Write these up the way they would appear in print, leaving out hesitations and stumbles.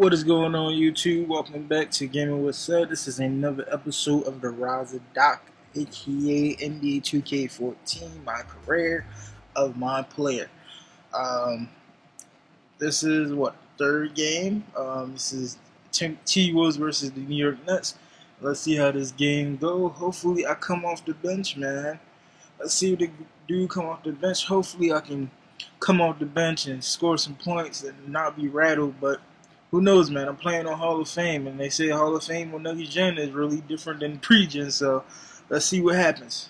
What is going on, YouTube? Welcome back to Gaming with Seth. This is another episode of the Rise of Doc, aka NBA 2K14, my career of my player. This is what, third game? This is T-Wolves versus the New York Nets. Let's see how this game go. Hopefully I come off the bench, man. Let's see what the dude come off the bench. Hopefully I can come off the bench and score some points and not be rattled, but who knows, man? I'm playing on Hall of Fame, and they say Hall of Fame on Nuggets Gen is really different than pre-gen, so let's see what happens.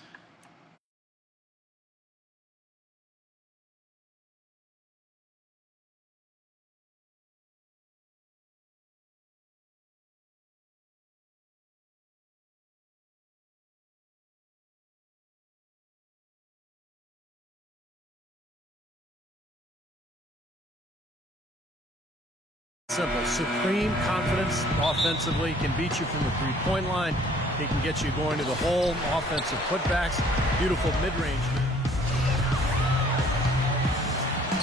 Simple, supreme confidence offensively, can beat you from the three-point line. He can get you going to the hole, offensive putbacks, beautiful mid-range.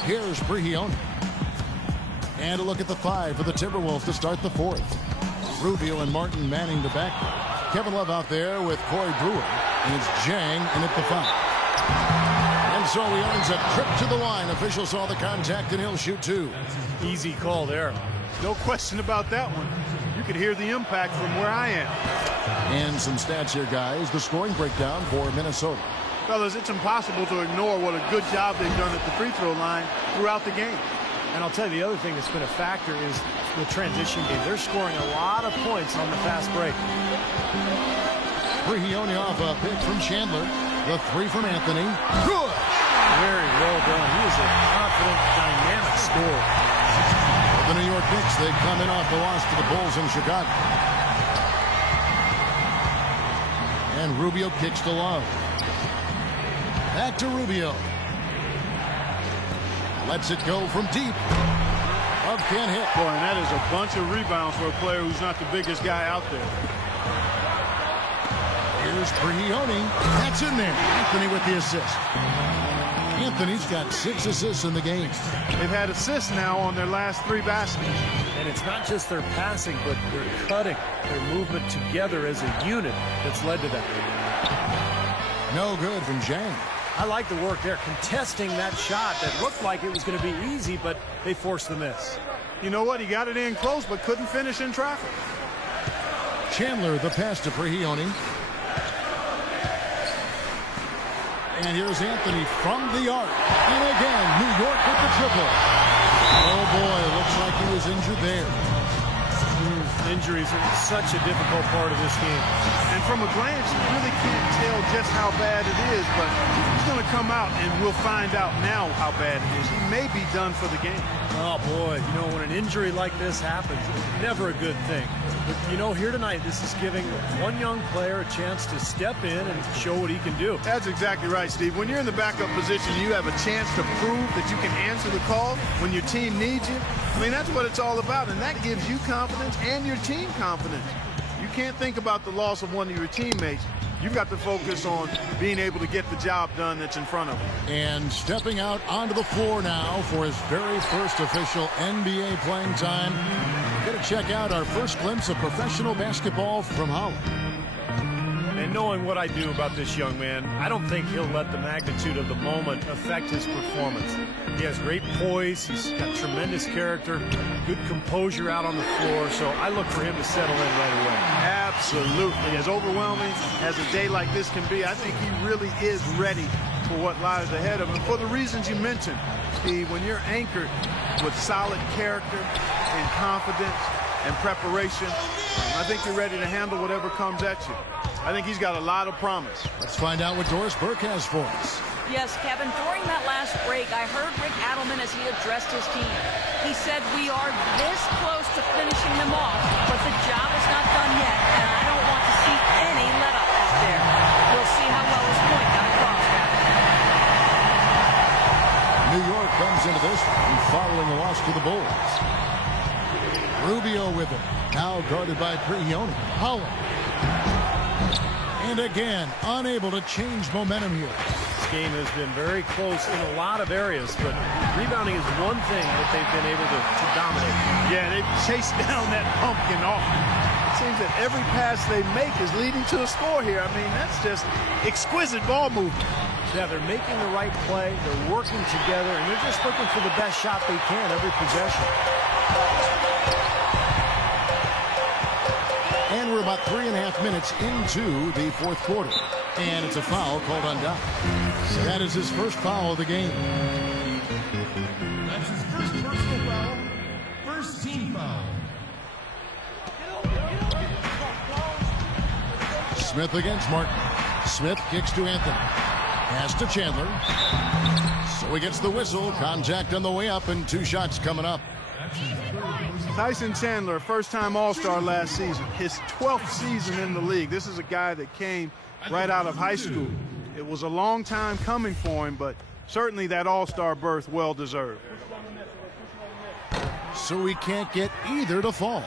Here's Brihione. And a look at the five for the Timberwolves to start the fourth. Rubio and Martin manning the back. Kevin Love out there with Corey Brewer. And it's Jang in at the five. And so he earns a trip to the line. Official saw the contact and he'll shoot two. Easy call there. No question about that one. You could hear the impact from where I am. And some stats here, guys. The scoring breakdown for Minnesota. Fellas, it's impossible to ignore what a good job they've done at the free throw line throughout the game. And I'll tell you, the other thing that's been a factor is the transition game. They're scoring a lot of points on the fast break. Brihione off a pick from Chandler. The three from Anthony. Good! Very well done. He is a confident, dynamic scorer. The New York Knicks, they come in off the loss to the Bulls in Chicago. And Rubio kicks to Love. Back to Rubio. Lets it go from deep. Love can't hit. Boy, and that is a bunch of rebounds for a player who's not the biggest guy out there. Here's Brihione. That's in there. Anthony with the assist. Anthony's got 6 assists in the game. They've had assists now on their last 3 baskets. And it's not just their passing, but their cutting, their movement together as a unit that's led to that. No good from Jang. I like the work there, contesting that shot that looked like it was going to be easy, but they forced the miss. You know what? He got it in close, but couldn't finish in traffic. Chandler, the pass to Brihione. And here's Anthony from the arc. And again, New York with the triple. Oh boy, looks like he was injured there. Injuries are such a difficult part of this game. And from a glance, you really can't tell just how bad it is, but he's going to come out and we'll find out now how bad it is. He may be done for the game. Oh boy, you know, when an injury like this happens, it's never a good thing. But you know, here tonight, this is giving one young player a chance to step in and show what he can do. That's exactly right, Steve. When you're in the backup position, you have a chance to prove that you can answer the call when your team needs you. I mean, that's what it's all about, and that gives you confidence and your team confidence. You can't think about the loss of one of your teammates. You've got to focus on being able to get the job done that's in front of you. And stepping out onto the floor now for his very first official NBA playing time. Going to check out our first glimpse of professional basketball from Holland. And knowing what I do about this young man, I don't think he'll let the magnitude of the moment affect his performance. He has great poise, he's got tremendous character, good composure out on the floor, so I look for him to settle in right away. Absolutely. As overwhelming as a day like this can be, I think he really is ready for what lies ahead of him. For the reasons you mentioned, Steve, when you're anchored with solid character and confidence and preparation, I think you're ready to handle whatever comes at you. I think he's got a lot of promise. Let's find out what Doris Burke has for us. Yes, Kevin, during that last break, I heard Rick Adelman as he addressed his team. He said, we are this close to finishing them off, but the job is not done yet, and I don't want to see any let-up out there. We'll see how well his point got across, Kevin. New York comes into this one following the loss to the Bulls. Rubio with it. Now guarded by Brihione. Holland. And again, unable to change momentum here. game has been very close in a lot of areas, but rebounding is one thing that they've been able to dominate. Yeah, they've chased down that pumpkin often. It seems that every pass they make is leading to a score here. I mean, that's just exquisite ball movement. Yeah, they're making the right play, they're working together, and they're just looking for the best shot they can every possession. And we're about 3.5 minutes into the fourth quarter. And it's a foul called on Doc. So that is his first foul of the game. That's his first personal foul. First team foul. Smith against Martin. Smith kicks to Anthony. Pass to Chandler. So he gets the whistle. Contact on the way up and 2 shots coming up. Tyson Chandler, first-time All-Star last season. His 12th season in the league. This is a guy that came right out of high school. It was a long time coming for him, but certainly that All-Star berth well-deserved. So he can't get either to fall.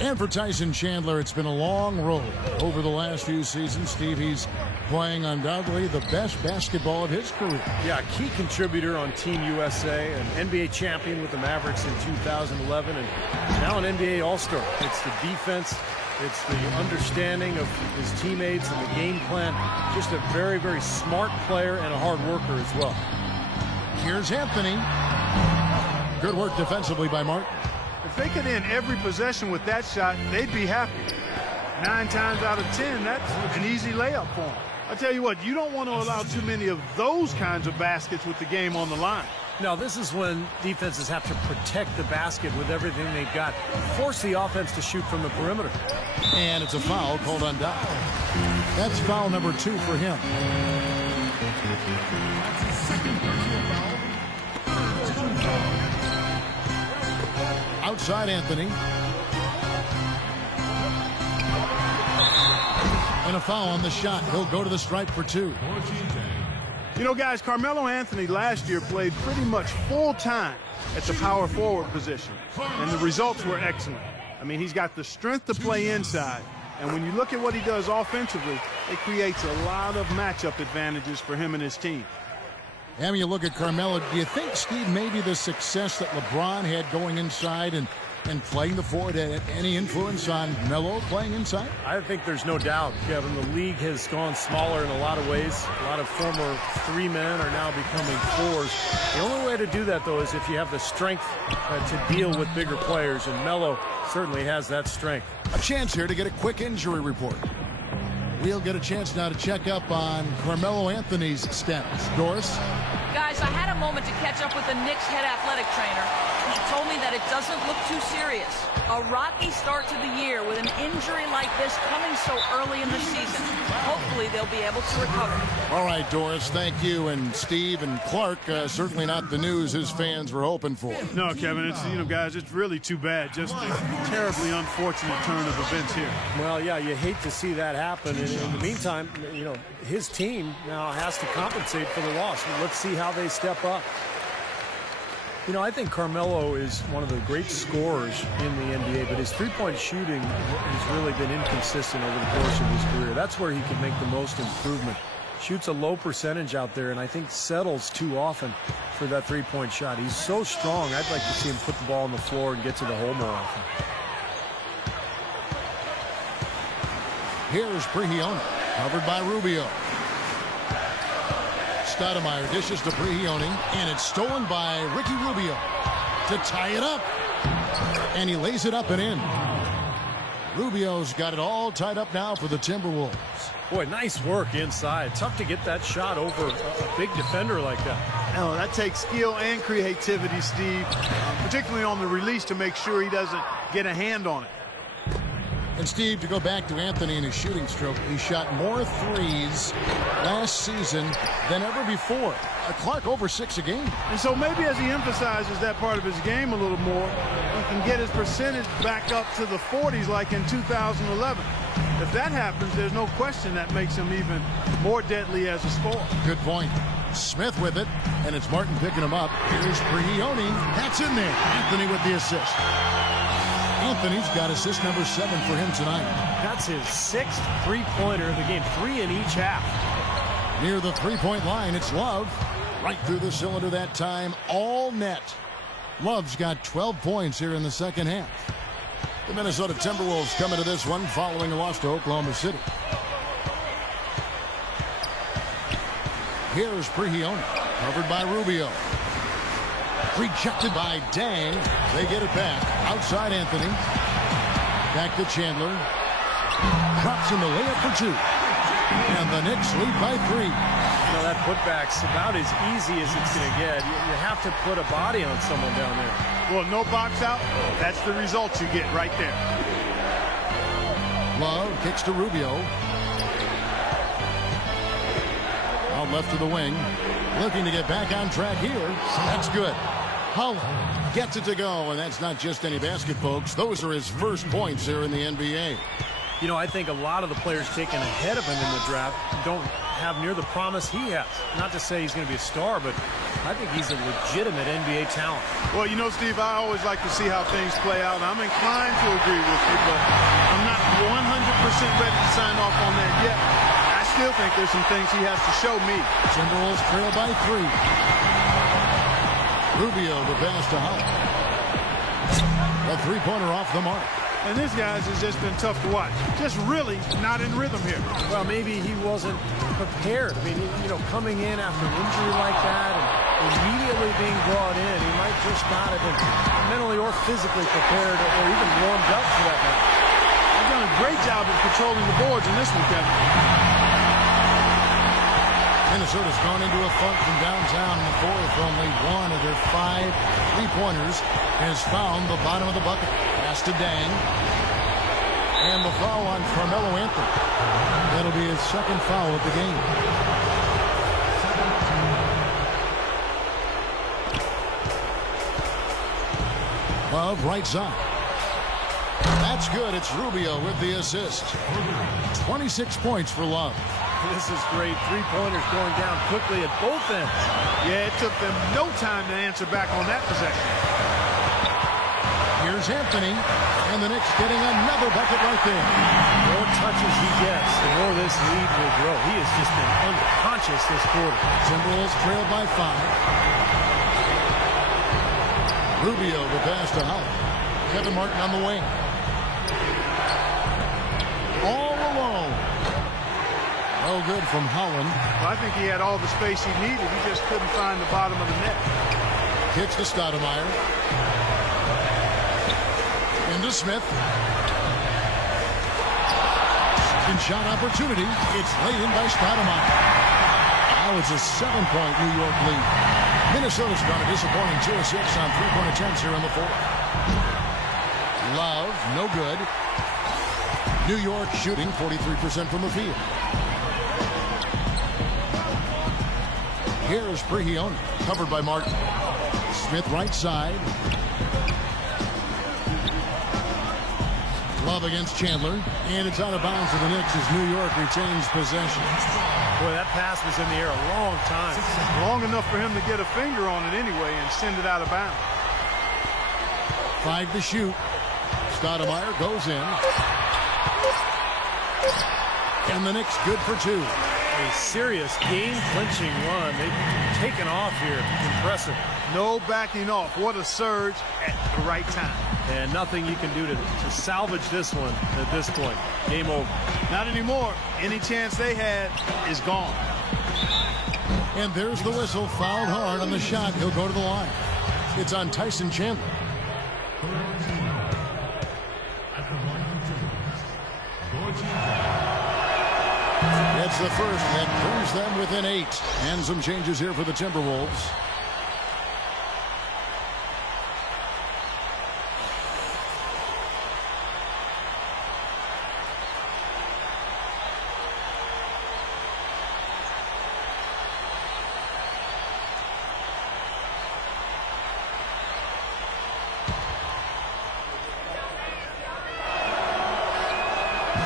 And for Tyson Chandler, it's been a long road over the last few seasons. Steve, he's playing undoubtedly the best basketball of his career. Yeah, key contributor on Team USA, an NBA champion with the Mavericks in 2011, and now an NBA All-Star. It's the defense, it's the understanding of his teammates and the game plan. Just a very, very smart player and a hard worker as well. Here's Anthony. Good work defensively by Martin. If they could end every possession with that shot, they'd be happy. 9 times out of 10, that's an easy layup for them. I tell you what, you don't want to allow too many of those kinds of baskets with the game on the line. Now, this is when defenses have to protect the basket with everything they've got. Force the offense to shoot from the perimeter. And it's a foul called on Doc. That's foul number 2 for him. That's his second personal foul. Third team foul. Outside Anthony. And a foul on the shot. He'll go to the stripe for 2. You know, guys, Carmelo Anthony last year played pretty much full-time at the power forward position, and the results were excellent. I mean, he's got the strength to play inside, and when you look at what he does offensively, it creates a lot of matchup advantages for him and his team. And when you look at Carmelo, do you think, Steve, maybe the success that LeBron had going inside and playing the forward had any influence on Melo playing inside? I think there's no doubt, Kevin. The league has gone smaller in a lot of ways. A lot of former 3 men are now becoming 4s. The only way to do that, though, is if you have the strength to deal with bigger players, and Melo certainly has that strength. A chance here to get a quick injury report. We'll get a chance now to check up on Carmelo Anthony's status. Doris? Guys, I had a moment to catch up with the Knicks head athletic trainer. He told me that it doesn't look too serious. A rocky start to the year with an injury like this coming so early in the season. Hopefully they'll be able to recover. All right, Doris, thank you. And Steve and Clark, certainly not the news his fans were hoping for. No, Kevin, it's, you know, guys, it's really too bad. Just a terribly unfortunate turn of events here. Well, yeah, you hate to see that happen. And in the meantime, you know, his team now has to compensate for the loss. Let's see how they step up. You know, I think Carmelo is one of the great scorers in the NBA, but his three-point shooting has really been inconsistent over the course of his career. That's where he can make the most improvement. Shoots a low percentage out there, and I think settles too often for that three-point shot. He's so strong, I'd like to see him put the ball on the floor and get to the hole more often. Here's Prigioni, covered by Rubio. Stoudemire dishes to Prigioni, and it's stolen by Ricky Rubio to tie it up. And he lays it up and in. Rubio's got it all tied up now for the Timberwolves. Boy, nice work inside. Tough to get that shot over a big defender like that. No, that takes skill and creativity, Steve, particularly on the release to make sure he doesn't get a hand on it. And Steve, to go back to Anthony and his shooting stroke, he shot more threes last season than ever before. Clark over 6 a game. And so maybe as he emphasizes that part of his game a little more, he can get his percentage back up to the 40s like in 2011. If that happens, there's no question that makes him even more deadly as a scorer. Good point. Smith with it, and it's Martin picking him up. Here's Prigioni. That's in there. Anthony with the assist. Anthony's got assist number 7 for him tonight. That's his 6th three-pointer of the game, 3 in each half. Near the three-point line, it's Love. Right through the cylinder that time, all net. Love's got 12 points here in the second half. The Minnesota Timberwolves come into this one following a loss to Oklahoma City. Here's Prigioni, covered by Rubio. Rejected by Dang. They get it back. Outside Anthony. Back to Chandler. Drops in the layup for two. And the Knicks lead by 3. You know, that putback's about as easy as it's going to get. You have to put a body on someone down there. Well, no box out. That's the result you get right there. Love kicks to Rubio. Out left to the wing. Looking to get back on track here. That's good. Holland gets it to go, and that's not just any basket, folks. Those are his first points here in the NBA. You know, I think a lot of the players taken ahead of him in the draft don't have near the promise he has. Not to say he's going to be a star, but I think he's a legitimate NBA talent. Well, you know, Steve, I always like to see how things play out. I'm inclined to agree with you, but I'm not 100% ready to sign off on that yet. I still think there's some things he has to show me. Timberwolves trail by 3. Rubio the pass to Holland. A three-pointer off the mark. And this guy's has just been tough to watch. Just really not in rhythm here. Well, maybe he wasn't prepared. I mean, you know, coming in after an injury like that and immediately being brought in, he might just not have been mentally or physically prepared or even warmed up for that matter. They've done a great job of controlling the boards in this one, Kevin. Minnesota's gone into a funk from downtown in the fourth. Only one of their 5 three-pointers has found the bottom of the bucket. Pass to Dang. And the foul on Carmelo Anthony. That'll be his second foul of the game. Love, right side. That's good. It's Rubio with the assist. 26 points for Love. This is great. Three-pointers going down quickly at both ends. Yeah, it took them no time to answer back on that possession. Here's Anthony, and the Knicks getting another bucket right there. The more touches he gets, the more this lead will grow. He has just been unconscious this quarter. Timberwolves trailed by 5. Rubio the pass to Holland. Kevin Martin on the wing. All alone. No good from Holland. Well, I think he had all the space he needed. He just couldn't find the bottom of the net. Kicks to Stoudemire. Into Smith. Second shot opportunity. It's laid in by Stoudemire. Now it's a 7-point New York lead. Minnesota's gone a disappointing 2 of 6 on three-point attempts here in the fourth. Love, no good. New York shooting 43% from the field. Here's Prigioni, covered by Martin. Smith right side. Love against Chandler. And it's out of bounds for the Knicks as New York retains possession. Boy, that pass was in the air a long time. Long enough for him to get a finger on it anyway and send it out of bounds. 5 to shoot. Stoudemire goes in. And the Knicks good for 2. A serious game-clinching run. They've taken off here. Impressive. No backing off. What a surge at the right time. And nothing you can do to salvage this one at this point. Game over. Not anymore. Any chance they had is gone. And there's the whistle. Fouled hard on the shot. He'll go to the line. It's on Tyson Chandler. It's the first that brings them within 8. And some changes here for the Timberwolves.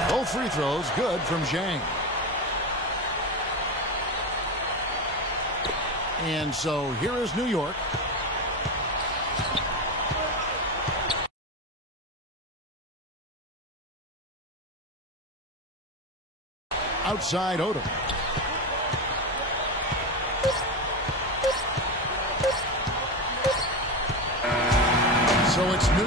Both free throws good from Zhang. And so here is New York. Outside Odom.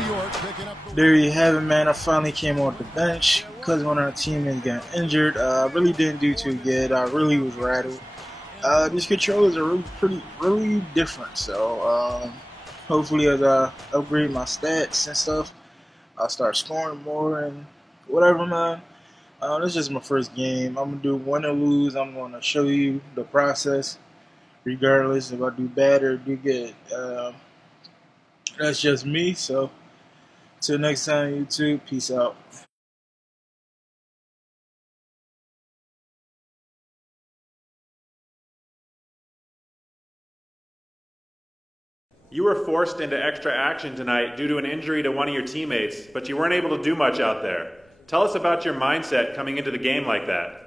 York picking up the There you have it, man. I finally came off the bench because one of our teammates got injured. I really didn't do too good. I really was rattled. These controllers are really different. So hopefully, as I upgrade my stats and stuff, I'll start scoring more and whatever, man. This is just my first game. I'm gonna do win or lose. I'm gonna show you the process, regardless if I do bad or do good. That's just me. So, till next time, YouTube. Peace out. You were forced into extra action tonight due to an injury to one of your teammates, but you weren't able to do much out there. Tell us about your mindset coming into the game like that.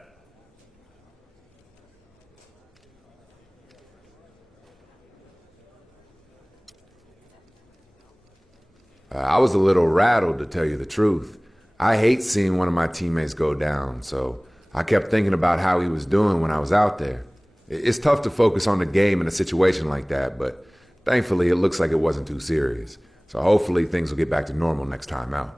I was a little rattled, to tell you the truth. I hate seeing one of my teammates go down, so I kept thinking about how he was doing when I was out there. It's tough to focus on the game in a situation like that, but thankfully it looks like it wasn't too serious. So hopefully things will get back to normal next time out.